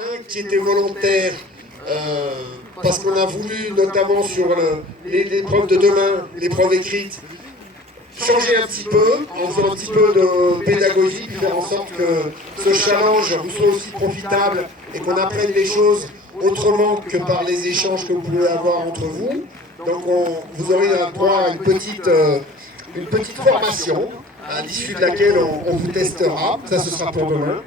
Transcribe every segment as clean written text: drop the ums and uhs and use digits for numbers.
un qui était volontaire, parce qu'on a voulu, notamment sur l'épreuve de demain, l'épreuve écrite, changer un petit peu, en faisant un petit peu de pédagogie, puis faire en sorte que ce challenge vous soit aussi profitable et qu'on apprenne les choses autrement que par les échanges que vous pouvez avoir entre vous. Donc vous aurez droit à une petite formation, à l'issue de laquelle on vous testera, ça ce sera pour demain.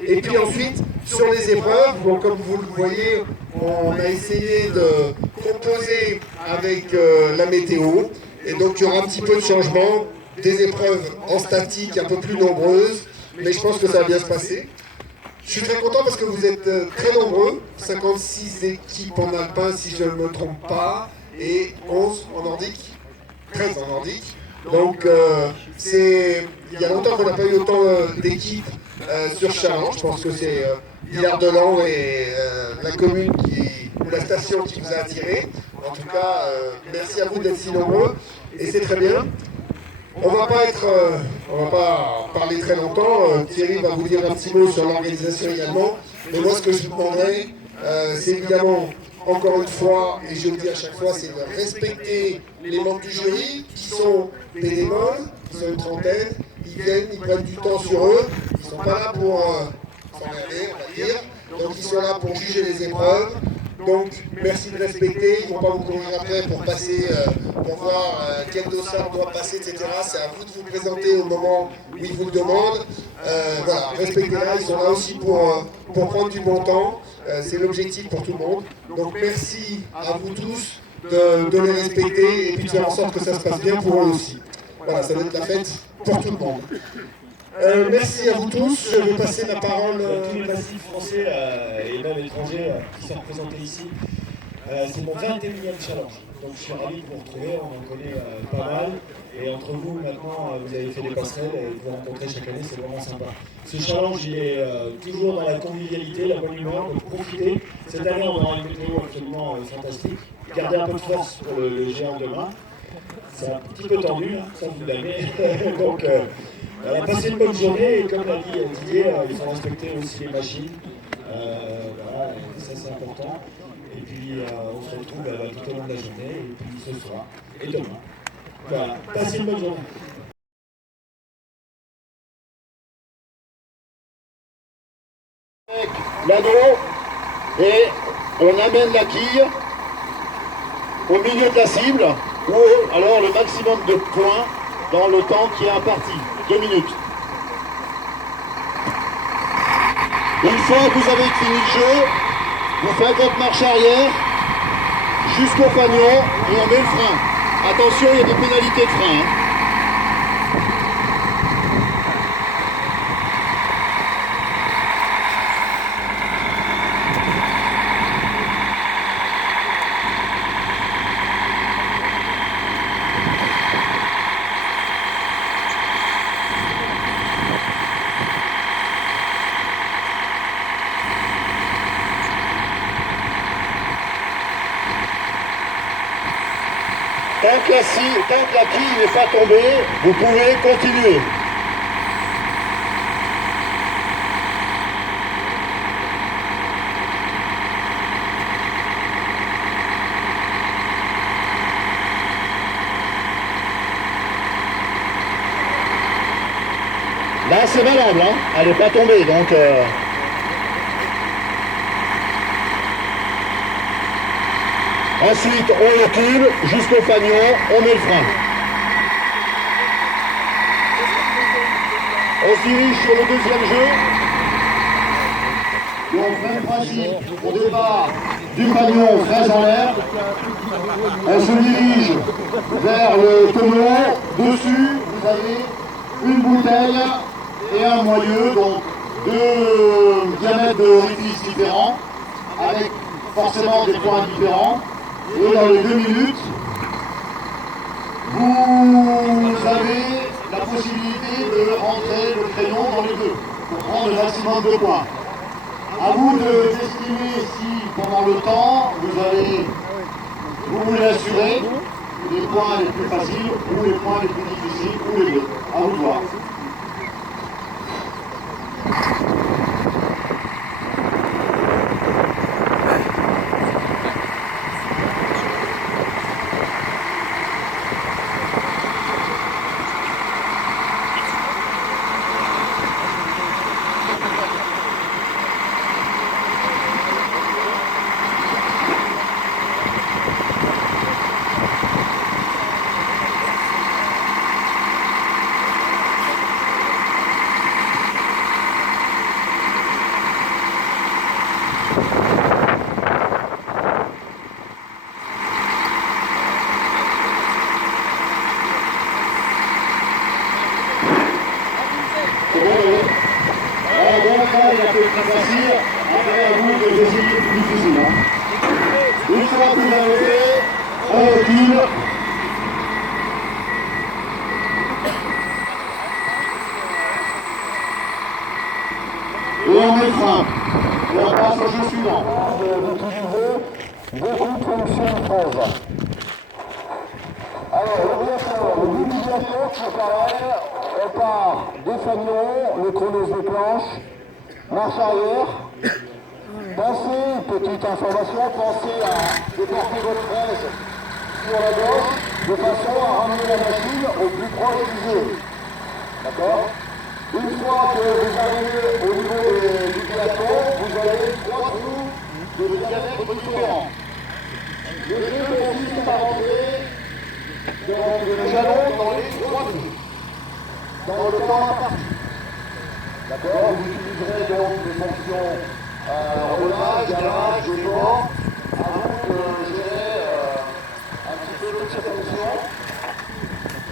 Et puis ensuite, sur les épreuves, bon, comme vous le voyez, on a essayé de composer avec la météo. Et donc il y aura un petit peu de changement, des épreuves en statique un peu plus nombreuses, mais je pense que ça va bien se passer. Je suis très content parce que vous êtes très nombreux, 56 équipes en alpin si je ne me trompe pas, et 11 en nordique, 13 en nordique. Donc il y a longtemps qu'on n'a pas eu autant d'équipes sur Challenge. Je pense que c'est Villard-de-Lans et la commune ou la station qui vous a attiré. En tout cas, merci à vous d'être si nombreux et c'est très bien. On va pas parler très longtemps. Thierry va vous dire un petit mot sur l'organisation également. Mais moi, ce que je vous demanderais, c'est évidemment, encore une fois, et je le dis à chaque fois, c'est de respecter les membres du jury qui sont bénévoles, qui sont une trentaine. Ils viennent, ils prennent du temps sur eux. Ils ne sont pas là pour s'emmerder, on va dire. Donc ils sont là pour juger les épreuves. Donc merci de respecter, ils ne vont pas vous courir après pour passer, pour voir quel dossard doit passer, etc. C'est à vous de vous présenter au moment où ils vous le demandent. Voilà, respectez-la, ils sont là aussi pour prendre du bon temps. C'est l'objectif pour tout le monde. Donc merci à vous tous de les respecter et puis de faire en sorte que ça se passe bien pour eux aussi. Voilà, ça va être la fête pour tout le monde. Merci à vous tous. Je vais passer la parole. Tous les massifs français et même étrangers qui sont représentés ici. C'est mon 21e challenge. Donc je suis ravi de vous retrouver, on en connaît pas mal. Et entre vous, maintenant, vous avez fait des passerelles et vous rencontrez chaque année, c'est vraiment sympa. Ce challenge, il est toujours dans la convivialité, la bonne humeur, donc profitez. Cette année, on aura une météo absolument fantastique. Gardez un peu de force pour le géant demain. C'est un petit peu tendu, hein, ça vous l'avez. Donc, on a passé une bonne journée et comme l'a dit Didier, il faut respecter aussi les machines. Voilà, ça c'est important. Et puis on se retrouve tout au long de la journée, et puis ce soir et demain. Voilà, passez une bonne journée. Avec l'anneau et on amène la quille au milieu de la cible ou alors le maximum de points dans le temps qui est imparti. 2 minutes. Une fois que vous avez fini le jeu, vous faites votre marche arrière jusqu'au fanion et on met le frein. Attention, il y a des pénalités de frein. Tant que la quille n'est pas tombée, vous pouvez continuer. Là, c'est valable, hein, elle n'est pas tombée, donc... Ensuite, on recule jusqu'au fanion, on met le frein. On se dirige sur le deuxième jeu. Donc, même principe, au départ du fanion, frein en l'air. On se dirige vers le tonneau. Dessus, vous avez une bouteille et un moyeu, donc 2 diamètres de orifices différents, avec forcément des points différents. Et dans les 2 minutes, vous avez la possibilité de rentrer le crayon dans les deux pour prendre le maximum de points. À vous d'estimer si pendant le temps vous voulez assurer les points les plus faciles ou les points les plus difficiles ou les deux. À vous de voir. passage un peu plus facile, après à vous de essayer plus difficile. Hein. Une fois que vous avez fait, on recule. Et on met le frein. Et on passe au jeu suivant. Vous utilisez beaucoup de fonctions de fraise. Alors, le but du gâteau, c'est pareil. On part des fanions, le chrono se déclenche, marche arrière. Pensez, petite information, pensez à déporter votre fraise sur la gauche de façon à ramener la machine au plus proche du jeu. D'accord? Une fois que vous arrivez au niveau du gâteau, vous avez 3 trous de diamètre différents. Le jeu consiste à rentrer le jalon dans les 3 trous, dans le temps imparti. D'accord? Vous utiliserez donc les fonctions relâche, garage, dévent, à vous de gérer un petit peu toutes ces fonctions,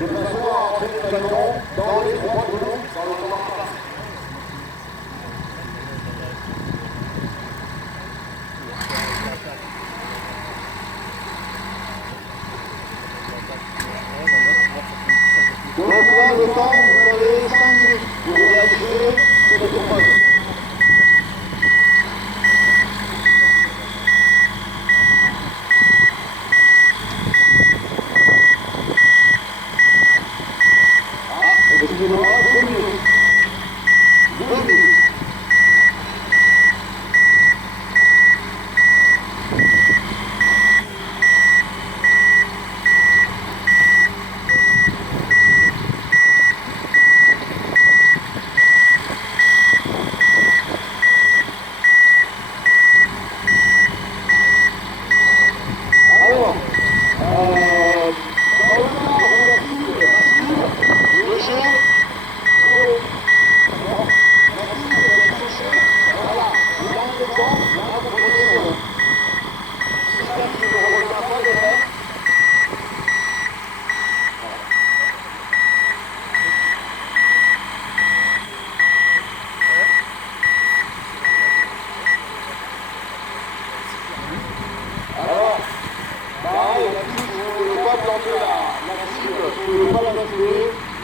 de façon à rentrer le jalon dans les 3 trous, dans le temps imparti. Donc là, le temps, vous avez 5 minutes pour réaliser ce découpage. Excusez-moi, 2 minutes. 2 minutes.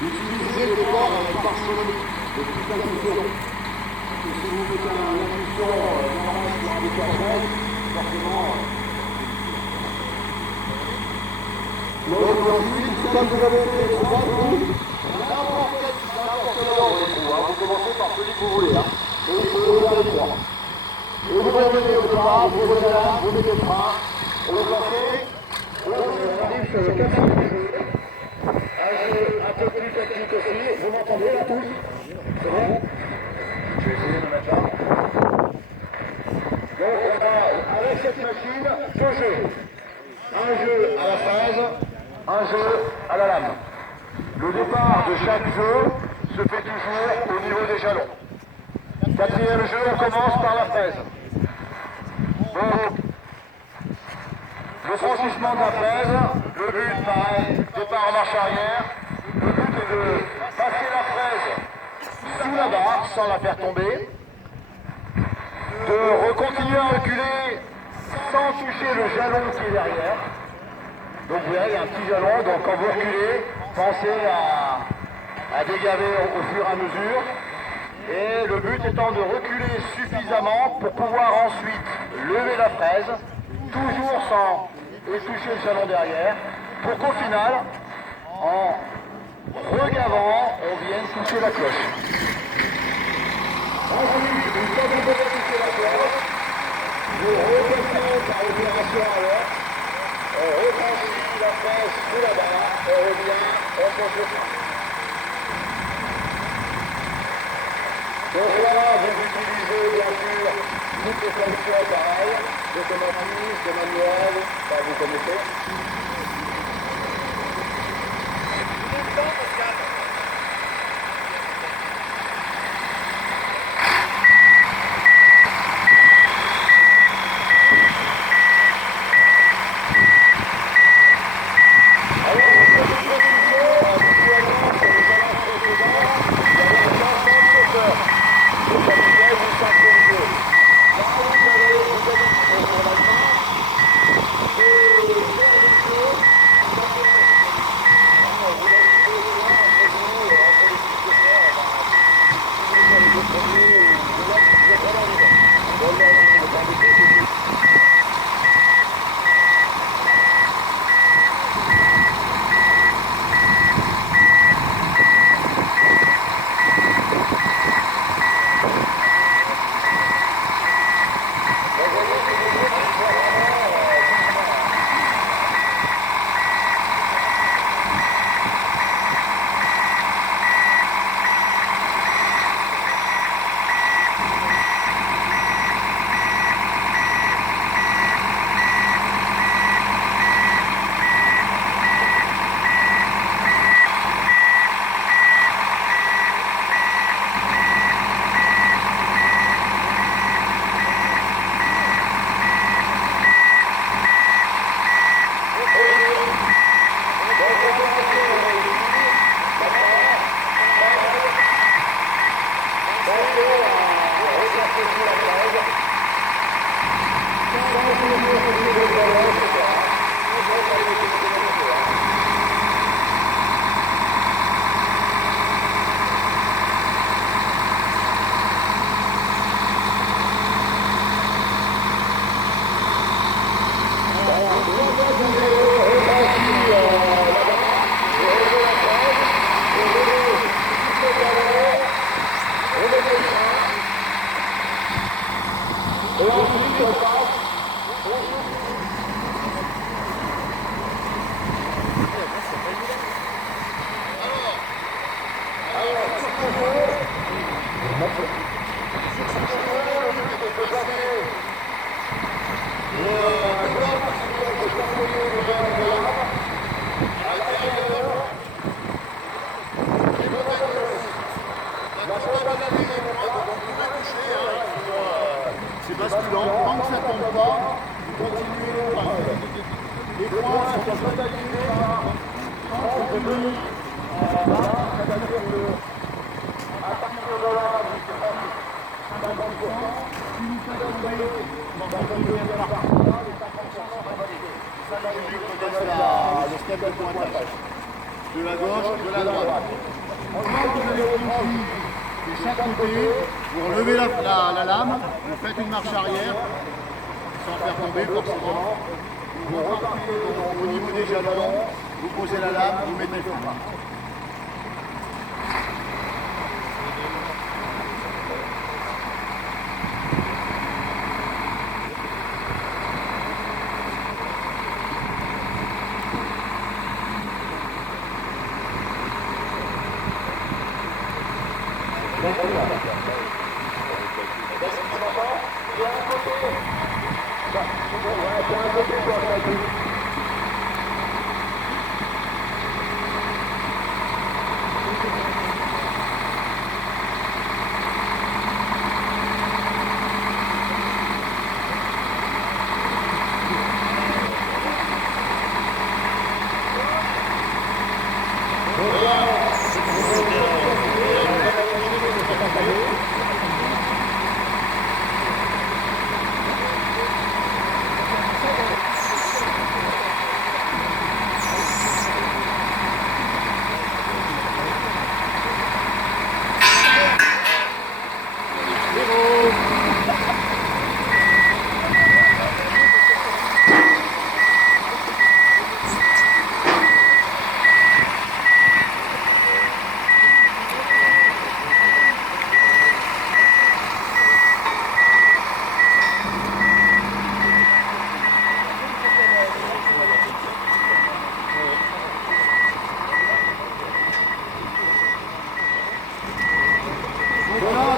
Utilisez le départ avec parcimonie, de toute la culture. Si vous mettez une impulsion normale sur un décapage, forcément. Donc ensuite, comme vous avez fait les 3 trous, n'importe quel ordre les trous. Vous commencez par celui que vous voulez. Et vous pouvez faire les 3. Et vous revenez au départ, vous posez la lame, vous mettez le frein, vous le placez. On arrive sur le 4e jeu. Un peu plus technique aussi. Vous m'entendez là tous? C'est bon? Je vais essayer de mettre là. Donc on a avec cette machine 2 jeux. Un jeu à la fraise, un jeu à la lame. Le départ de chaque jeu se fait toujours au niveau des jalons. 4e jeu, on commence par la fraise. Donc, le franchissement de la fraise, le but pareil, départ en marche arrière. Le but est de passer la fraise sous la barre sans la faire tomber, de continuer à reculer sans toucher le jalon qui est derrière. Donc vous voyez, il y a un petit jalon, donc quand vous reculez, pensez à dégaver au fur et à mesure. Et le but étant de reculer suffisamment pour pouvoir ensuite lever la fraise, toujours sans toucher le jalon derrière, pour qu'au final, en regavant, on vienne toucher la cloche. Ensuite, une fois que vous avez touché la cloche, vous repassez par l'opération alors, on refranchit la fraise sous la barre, on revient, on pose le frein. Donc voilà, vous utilisez bien sûr toutes les fonctions pareilles, d'automatisme, de manuel, ça vous connaissez. Alors, une petite précision, habituellement sur les balances précédentes, il y avait un changement de chauffeur. Le capitaine C'est basculant, tant que ça ne tombe pas, vous continuez par les points sont totalisés par c'est-à-dire que à partir de là, vous faites 50%, si vous faites tomber dans une deuxième partie, les 50% sont validés. Ça, la logique le step de pointage. De la gauche, de la droite. Quand vous avez franchi de chaque côté, vous relevez la lame, vous faites une marche arrière, sans faire tomber forcément. Vous repartez au niveau des jalons, vous posez la lame, vous mettez le frein.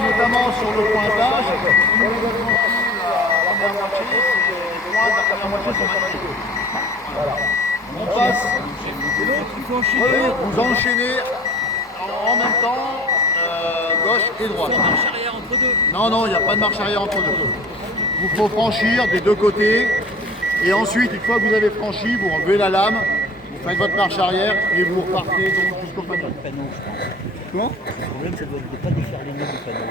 Notamment sur le pointage, la première moitié, les points de la première moitié sont magnifiques. Voilà. On passe, vous enchaînez en même temps gauche et droite. Il y a une marche arrière entre deux. Non, non, il n'y a pas de marche arrière entre deux. Vous faut franchir des deux côtés et ensuite, une fois que vous avez franchi, vous enlevez la lame, vous faites votre marche arrière et vous repartez donc jusqu'au panneau. Comment ? Le problème, ça doit être de ne pas défaire les nœuds du panneau.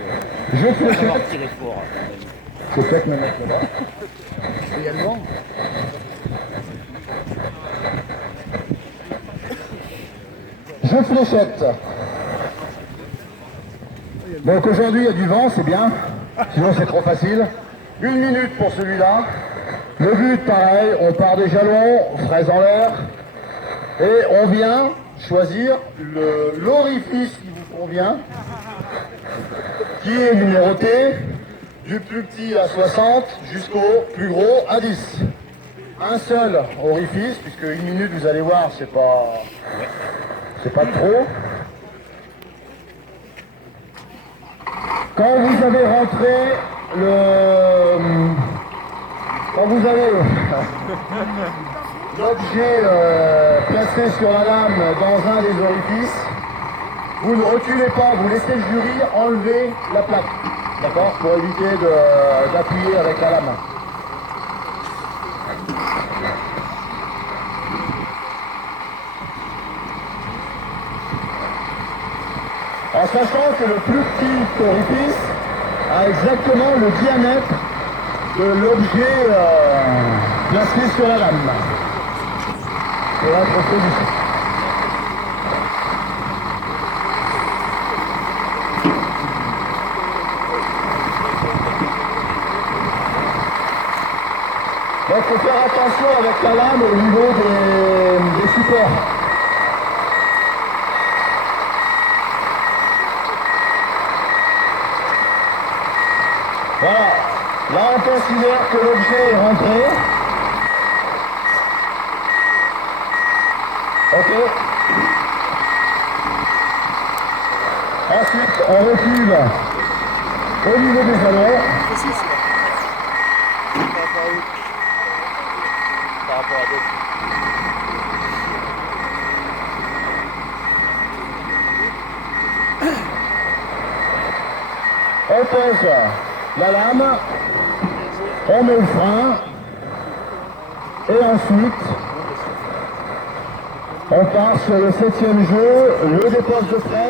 Je fais Avoir tiré fort. Je peux peut-être me mettre là-bas. Également. Je fléchette. Donc aujourd'hui il y a du vent, c'est bien. Sinon c'est trop facile. 1 minute pour celui-là. Le but pareil, on part des jalons, fraise en l'air. Et on vient choisir l'orifice qui vous convient, qui est numéroté du plus petit à 60 jusqu'au plus gros à 10. Un seul orifice, puisque 1 minute, vous allez voir, c'est pas trop. Quand vous avez rentré quand vous avez l'objet placé sur la lame dans un des orifices, vous ne reculez pas, vous laissez le jury enlever la plaque, d'accord, pour éviter d'appuyer avec la lame. En sachant que le plus petit orifice a exactement le diamètre de l'objet placé sur la lame. Et la proposition. Donc il faut faire attention avec la lame au niveau des supports. Voilà, là on considère que l'objet est rentré. Ok. Ensuite on recule au niveau des jalons. Par rapport à d'autres. On pose la lame, on met le frein, et ensuite, on part sur le 7e jeu, le dépose de frein.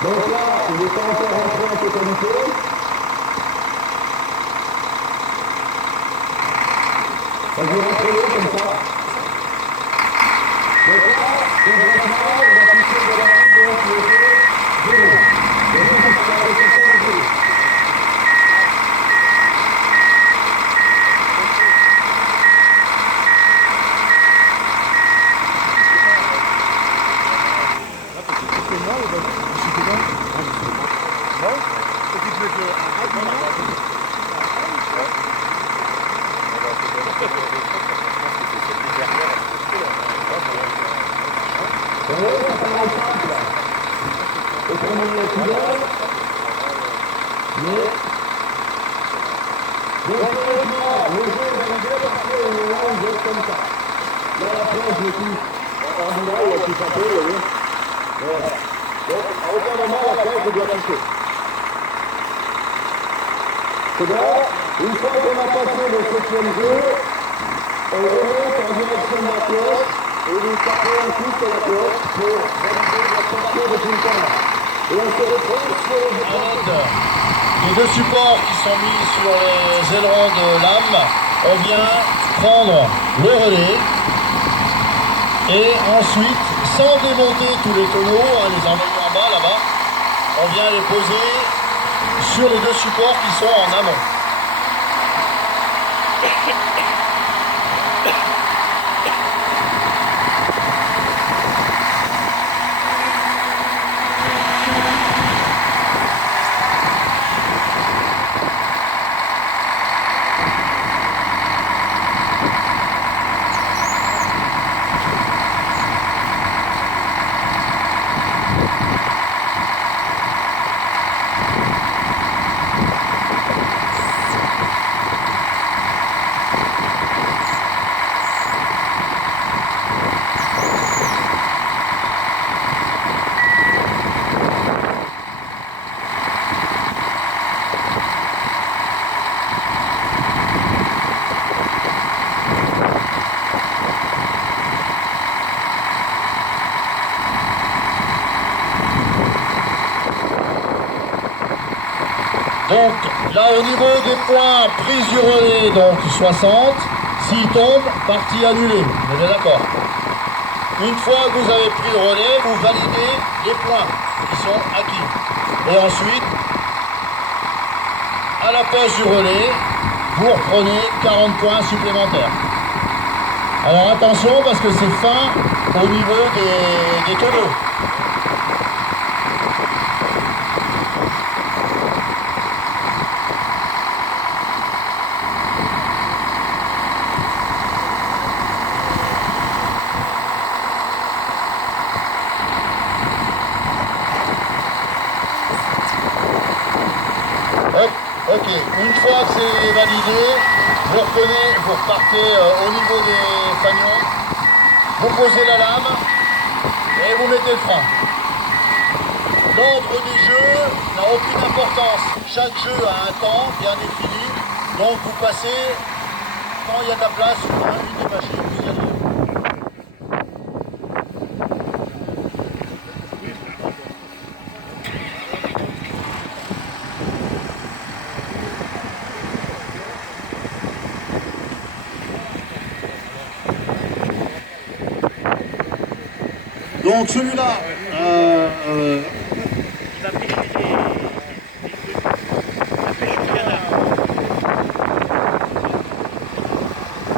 Donc là, il n'est pas encore rentré en totalité. Ça va rentrer comme ça. Donc là, on va toucher de la main de l'autre. Et ça, ça va rester sur le jeu. C'est bon, une fois qu'on a passé le 7e jeu, on remonte en direction de la cloche et vous tapez ensuite la cloche pour valider la sortie de Quintana. Et on se retrouve sur les deux supports qui sont mis sur les ailerons de lame, on vient prendre le relais et ensuite, sans démonter tous les tonneaux, les envoyer en bas là-bas, on vient les poser sur les deux supports qui sont en amont. Donc là au niveau des points, prise du relais, donc 60, s'il tombe, partie annulée, vous êtes d'accord? Une fois que vous avez pris le relais, vous validez les points qui sont acquis. Et ensuite, à la pause du relais, vous reprenez 40 points supplémentaires. Alors attention parce que c'est fin au niveau des tonneaux. Ok, une fois que c'est validé, vous repartez au niveau des fanions, vous posez la lame et vous mettez le frein. L'ordre des jeux n'a aucune importance. Chaque jeu a un temps bien défini, donc vous passez quand il y a de la place sur une des machines. Vous y allez. Donc celui-là, Il va pêcher des trucs. Il va pêcher au canard.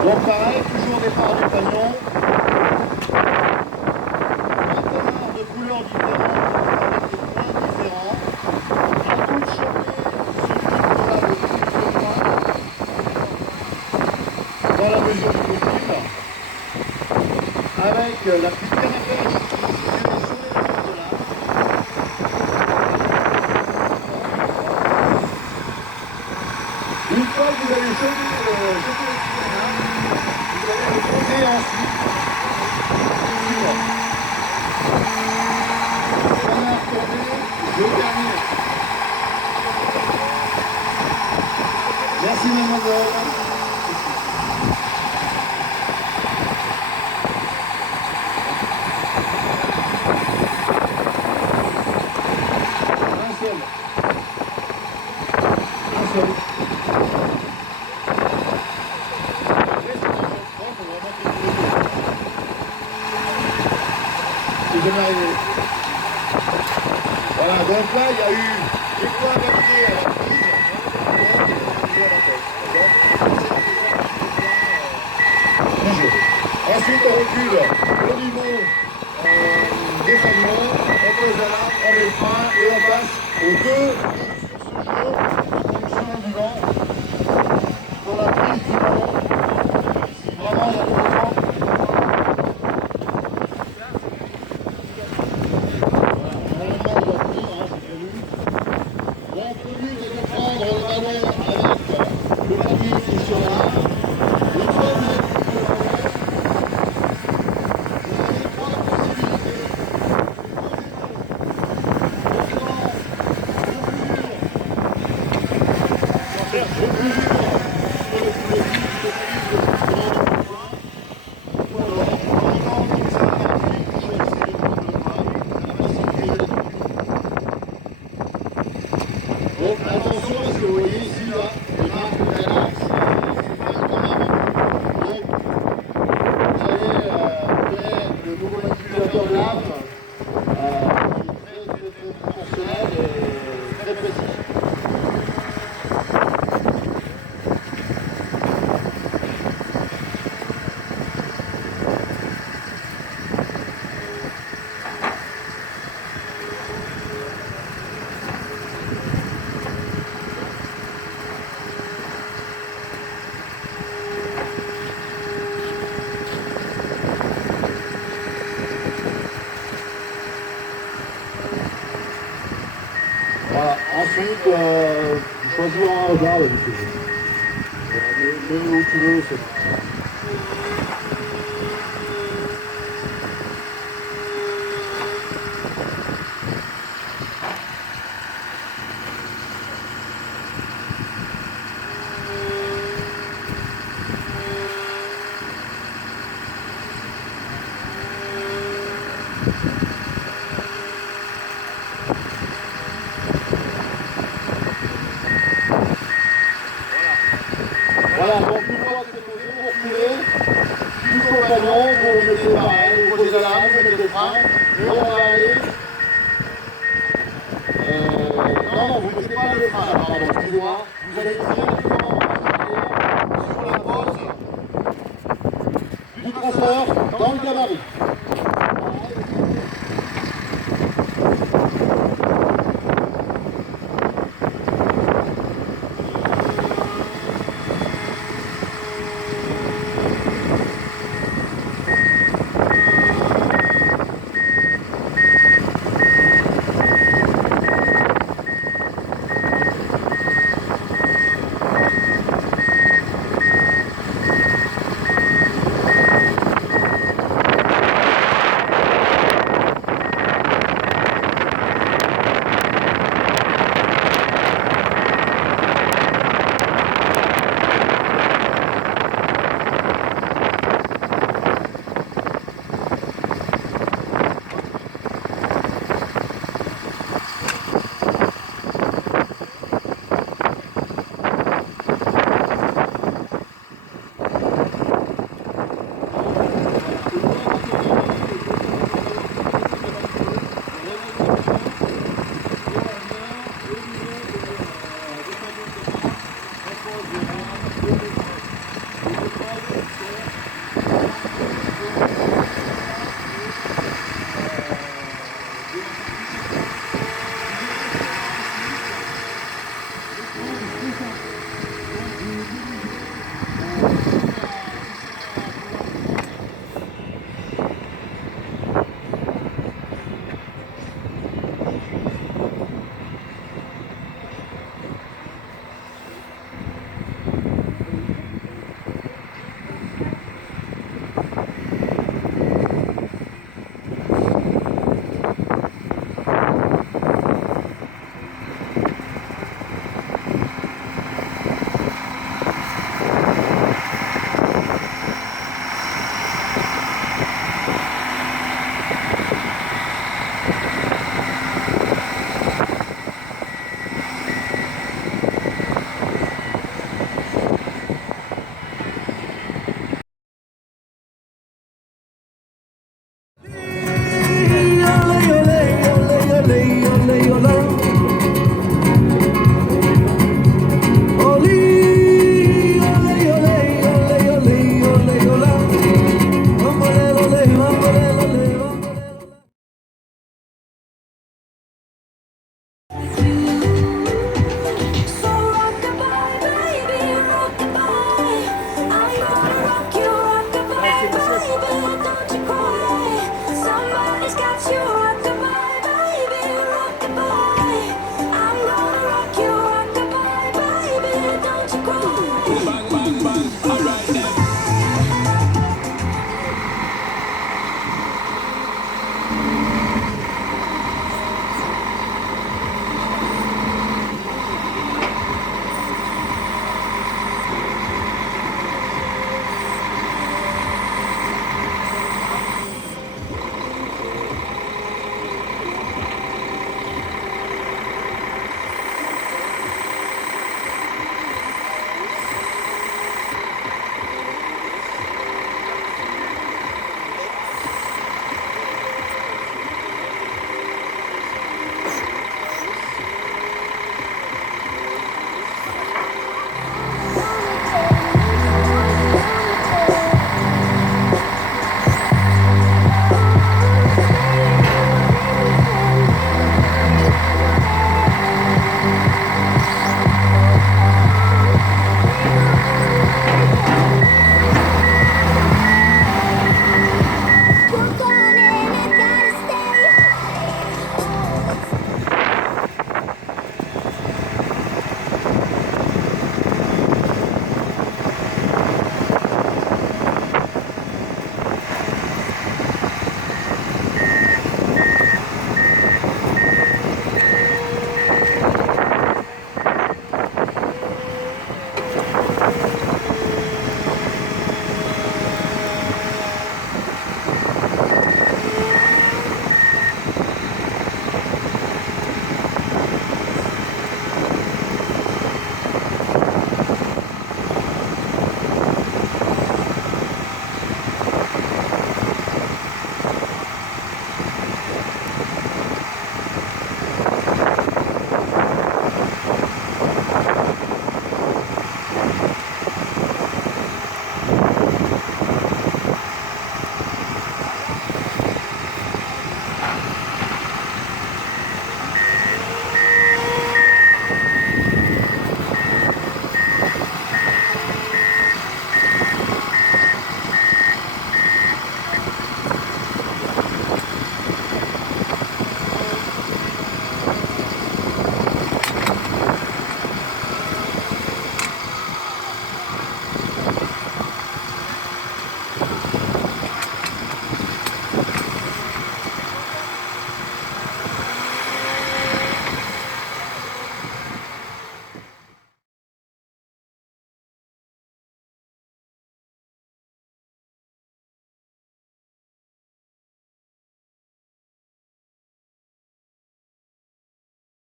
donc pareil, toujours départ du panion. Un canard de couleurs différentes, avec des points différents. À tout choper celui qui aura le plus de points, dans la mesure du possible, avec la petite canne à pêche située sur les bords de l'âme. Une fois que vous avez chopé le canard, vous allez le poser ensuite sur canard tourné, je termine. Merci mademoiselle. Un seul. C'est jamais arrivé. Voilà, donc là, il y a eu les points validés à la prise, et les points validés à la tête. Du jeu. Ensuite, on recule au niveau des fanions, on pose la lame, on met le frein et on passe aux deux sur ce jeu en fonction du vent. Pour la prise du ballon, si vraiment il y a trop de vent. Donc attention parce que vous voyez ici là, les marques de canard, c'est comme avant. Donc vous avez le nouveau manipulateur de lame qui est très proportionnel et très précis. Voilà. Ensuite, vous choisirez un hasard là, mais où tu veux, c'est bon. Voilà, donc une fois que c'est posé, vous reculez, jusqu'au panion, vous mettez pareil, vous posez la lame, vous mettez le frein, et on va aller... non, vous ne mettez pas le frein, là, pardon, excusez-moi, vous allez directement sur la pose du brasseurs dans le gabarit.